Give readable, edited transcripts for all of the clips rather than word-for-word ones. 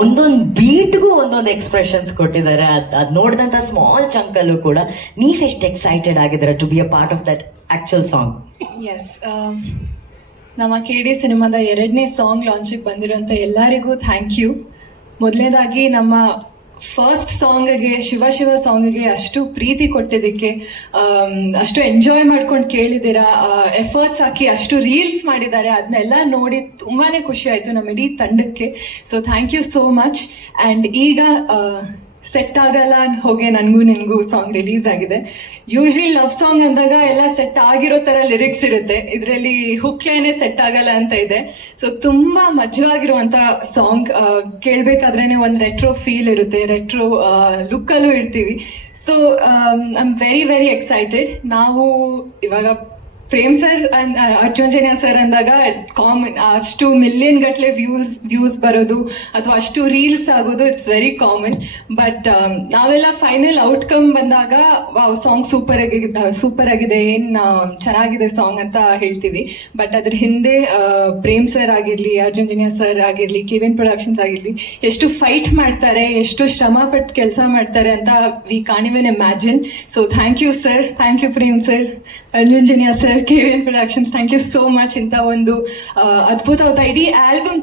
ಒಂದೊಂದು ಬೀಟ್ಗೂ ಒಂದೊಂದು ಎಕ್ಸ್ಪ್ರೆಷನ್ಸ್ ಕೊಟ್ಟಿದ್ದಾರೆ. ಅದು ನೋಡಿದಂಥ ಸ್ಮಾಲ್ ಚಂಕಲ್ಲೂ ಕೂಡ ನೀವೆಷ್ಟು ಎಕ್ಸೈಟೆಡ್ ಆಗಿದ್ದೀರಾ to be a part of that actual song? Yes, ನಮ್ಮ KD ಸಿನಿಮಾದ 2ನೇ ಸಾಂಗ್ ಲಾಂಚಿಗೆ ಬಂದಿರೋಂಥ ಎಲ್ಲರಿಗೂ ಥ್ಯಾಂಕ್ ಯು. ಮೊದಲನೇದಾಗಿ ನಮ್ಮ ಫಸ್ಟ್ ಸಾಂಗ್ಗೆ ಶಿವ ಶಿವ ಸಾಂಗ್ಗೆ ಅಷ್ಟು ಪ್ರೀತಿ ಕೊಟ್ಟಿದ್ದಕ್ಕೆ, ಅಷ್ಟು ಎಂಜಾಯ್ ಮಾಡ್ಕೊಂಡು ಕೇಳಿದ್ದೀರಾ, ಎಫರ್ಟ್ಸ್ ಹಾಕಿ ಅಷ್ಟು ರೀಲ್ಸ್ ಮಾಡಿದ್ದಾರೆ, ಅದನ್ನೆಲ್ಲ ನೋಡಿ ತುಂಬಾ ಖುಷಿ ಆಯಿತು ನಮ್ಮ ಇಡೀ ತಂಡಕ್ಕೆ. So thank you so much. And ಈಗ ಸೆಟ್ ಆಗಲ್ಲ ಹೋಗಿ ನನಗೂ ನಿನಗೂ ಸಾಂಗ್ ರಿಲೀಸ್ ಆಗಿದೆ. ಯೂಶ್ವಲಿ ಲವ್ ಸಾಂಗ್ ಅಂದಾಗ ಎಲ್ಲ ಸೆಟ್ ಆಗಿರೋ ಥರ ಲಿರಿಕ್ಸ್ ಇರುತ್ತೆ, ಇದರಲ್ಲಿ ಹುಕ್ಲೇನೆ ಸೆಟ್ ಆಗಲ್ಲ ಅಂತ ಇದೆ. ಸೊ ತುಂಬ ಮಜವಾಗಿರುವಂಥ ಸಾಂಗ್, ಕೇಳಬೇಕಾದ್ರೇ ಒಂದು ರೆಟ್ರೋ ಫೀಲ್ ಇರುತ್ತೆ, ರೆಟ್ರೋ ಲುಕ್ಕಲ್ಲೂ ಇರ್ತೀವಿ. So I am very very excited. ನಾವು ಇವಾಗ ಪ್ರೇಮ್ ಸರ್ ಅರ್ಜುನ್ ಜನ್ಯ ಸರ್ ಅಂದಾಗ ಕಾಮನ್, ಅಷ್ಟು ಮಿಲಿಯನ್ ಗಟ್ಟಲೆ ವ್ಯೂಸ್ ಬರೋದು ಅಥವಾ ಅಷ್ಟು ರೀಲ್ಸ್ ಆಗೋದು ಇಟ್ಸ್ ವೆರಿ ಕಾಮನ್. ಬಟ್ ನಾವೆಲ್ಲ ಫೈನಲ್ ಔಟ್ಕಮ್ ಬಂದಾಗ ವಾವ್ ಸಾಂಗ್ ಸೂಪರ್ ಆಗಿದೆ, ಏನು ಚೆನ್ನಾಗಿದೆ ಸಾಂಗ್ ಅಂತ ಹೇಳ್ತೀವಿ. ಬಟ್ ಅದ್ರ ಹಿಂದೆ ಪ್ರೇಮ್ ಸರ್ ಆಗಿರಲಿ, ಅರ್ಜುನ್ ಜನ್ಯ ಸರ್ ಆಗಿರಲಿ, KVN ಪ್ರೊಡಕ್ಷನ್ಸ್ ಆಗಿರಲಿ, ಎಷ್ಟು ಫೈಟ್ ಮಾಡ್ತಾರೆ, ಎಷ್ಟು ಶ್ರಮ ಪಟ್ಟು ಕೆಲಸ ಮಾಡ್ತಾರೆ ಅಂತ we can't even imagine. So thank you sir, thank you Prem sir, Arjun Janya sir, KVN productions, thank you so much ಇಂಥ ಒಂದು ಅದ್ಭುತವಾದ ಇಡೀ ಆಲ್ಬಮ್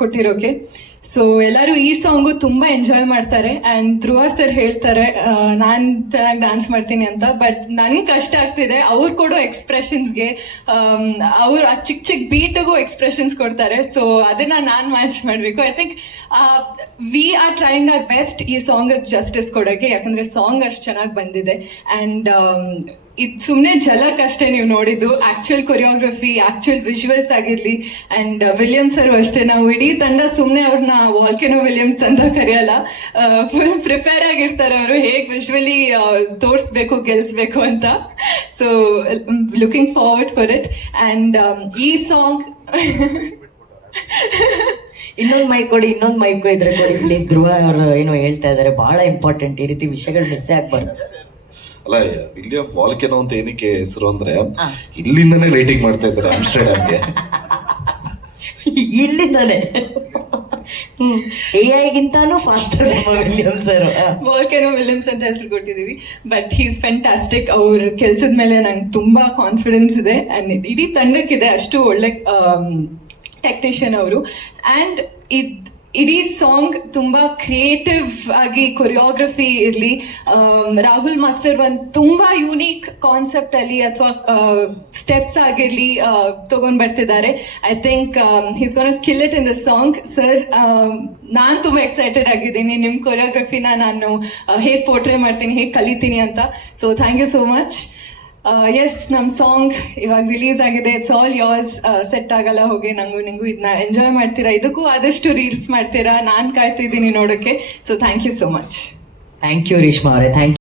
ಕೊಟ್ಟಿರೋಕೆ. ಸೊ ಎಲ್ಲರೂ ಈ ಸಾಂಗು ತುಂಬ ಎಂಜಾಯ್ ಮಾಡ್ತಾರೆ. ಆ್ಯಂಡ್ ಧ್ರುವ ಸರ್ ಹೇಳ್ತಾರೆ ನಾನು ಚೆನ್ನಾಗಿ ಡ್ಯಾನ್ಸ್ ಮಾಡ್ತೀನಿ ಅಂತ, ಬಟ್ ನನಗೆ ಕಷ್ಟ ಆಗ್ತಿದೆ. ಅವ್ರು ಕೊಡೋ ಎಕ್ಸ್ಪ್ರೆಷನ್ಸ್ಗೆ ಅವ್ರು ಆ ಚಿಕ್ಕ ಚಿಕ್ಕ ಬೀಟಿಗೂ ಎಕ್ಸ್ಪ್ರೆಷನ್ಸ್ ಕೊಡ್ತಾರೆ. ಸೊ ಅದನ್ನು ನಾನು ಮ್ಯಾಚ್ ಮಾಡಬೇಕು. I think we are trying hour best ಈ ಸಾಂಗಿಗೆ ಜಸ್ಟಿಸ್ ಕೊಡೋಕ್ಕೆ, ಯಾಕಂದರೆ ಸಾಂಗ್ ಅಷ್ಟು ಚೆನ್ನಾಗಿ ಬಂದಿದೆ. ಆ್ಯಂಡ್ ಇದು ಸುಮ್ಮನೆ ಝಲಕ್ ಅಷ್ಟೇ ನೀವು ನೋಡಿದ್ದು, ಆ್ಯಕ್ಚುಯಲ್ ಕೊರಿಯೋಗ್ರಫಿ, ಆ್ಯಕ್ಚುಯಲ್ ವಿಜುವಲ್ಸ್ ಆಗಿರಲಿ. ಆ್ಯಂಡ್ ವಿಲಿಯಮ್ಸ್ ಅವರು ಅಷ್ಟೇ, ನಾವು ಇಡೀ ತಂಡ ಸುಮ್ಮನೆ ಅವ್ರನ್ನ ವಾಲ್ಕೆನೋ ವಿಲಿಯಮ್ಸ್ ಅಂತ ಕರೆಯಲ್ಲ, ಫುಲ್ ಪ್ರಿಪೇರ್ ಆಗಿರ್ತಾರೆ ಅವರು, ಹೇಗೆ ವಿಜುವಲಿ ತೋರಿಸ್ಬೇಕು, ಗೆಲ್ಲಿಸ್ಬೇಕು ಅಂತ. So looking forward for it. And ಈ ಸಾಂಗ್ ಇನ್ನೊಂದು ಮೈಕ್ ಕೊಡಿ ಇದ್ರೆ ಕೊಡಿ ಪ್ಲೀಸ್. ಧ್ರುವ ಅವರು ಏನೋ ಹೇಳ್ತಾ ಇದ್ದಾರೆ, ಬಹಳ ಇಂಪಾರ್ಟೆಂಟ್, ಈ ರೀತಿ ವಿಷಯಗಳು ಮಿಸ್ ಆಗ್ಬಾರ್ದು. ಅಲ್ಲ, ವಿಲಿಯಂ ವಾಲ್ಕೆನೋ ಅಂತ ಏನಕ್ಕೆ ಹೆಸರು ಅಂದ್ರೆ ಇಲ್ಲಿಂದನೇ ರೇಟಿಂಗ್ ಮಾಡ್ತಾ ಇದ್ದಾರೆ ಆಮ್ಸ್ಟರ್ಡ್ಯಾಮ್ಗೆ. ಇಲ್ಲಿಂದಾನೆ AI faster William sir. Volcano Williams ಅಂತ ಹೆಸರು ಕೊಟ್ಟಿದ್ದೀವಿ. But he is fantastic. ಅವ್ರ ಕೆಲಸದ ಮೇಲೆ ನಂಗೆ ತುಂಬ ಕಾನ್ಫಿಡೆನ್ಸ್ ಇದೆ, ಆ್ಯಂಡ್ ಇಡೀ ತಂಡಕ್ಕಿದೆ, ಅಷ್ಟು ಒಳ್ಳೆ ಟೆಕ್ನಿಷಿಯನ್ ಅವರು. ಆ್ಯಂಡ್ ಇಡೀ ಸಾಂಗ್ ತುಂಬ ಕ್ರಿಯೇಟಿವ್ ಆಗಿ ಕೊರಿಯೋಗ್ರಫಿ ಇರಲಿ, ರಾಹುಲ್ ಮಾಸ್ಟರ್ ಒಂದು ತುಂಬ ಯೂನಿಕ್ ಕಾನ್ಸೆಪ್ಟಲ್ಲಿ ಅಥವಾ ಸ್ಟೆಪ್ಸ್ ಆಗಿರಲಿ ತೊಗೊಂಡು ಬರ್ತಿದ್ದಾರೆ. I think he's gonna kill it in the song. Sir, ನಾನು ತುಂಬ ಎಕ್ಸೈಟೆಡ್ ಆಗಿದ್ದೀನಿ ನಿಮ್ಮ ಕೊರಿಯೋಗ್ರಫಿನ ನಾನು ಹೇಗೆ ಪೋರ್ಟ್ರೇ ಮಾಡ್ತೀನಿ, ಹೇಗೆ ಕಲಿತೀನಿ ಅಂತ. So thank you so much. Yes, ನಮ್ಮ ಸಾಂಗ್ ಇವಾಗ ರಿಲೀಸ್ ಆಗಿದೆ. It's all yours. ಸೆಟ್ ಆಗಲ್ಲ ಹೋಗಿ ನಂಗೂ ನಿಂಗೂ ಇದನ್ನ ಎಂಜಾಯ್ ಮಾಡ್ತೀರಾ, ಇದಕ್ಕೂ ಆದಷ್ಟು ರೀಲ್ಸ್ ಮಾಡ್ತೀರಾ, ನಾನು ಕಾಯ್ತಿದ್ದೀನಿ ನೋಡೋಕ್ಕೆ. So thank you so much. Thank you Reshma ಅವರೇ, ಥ್ಯಾಂಕ್ ಯು.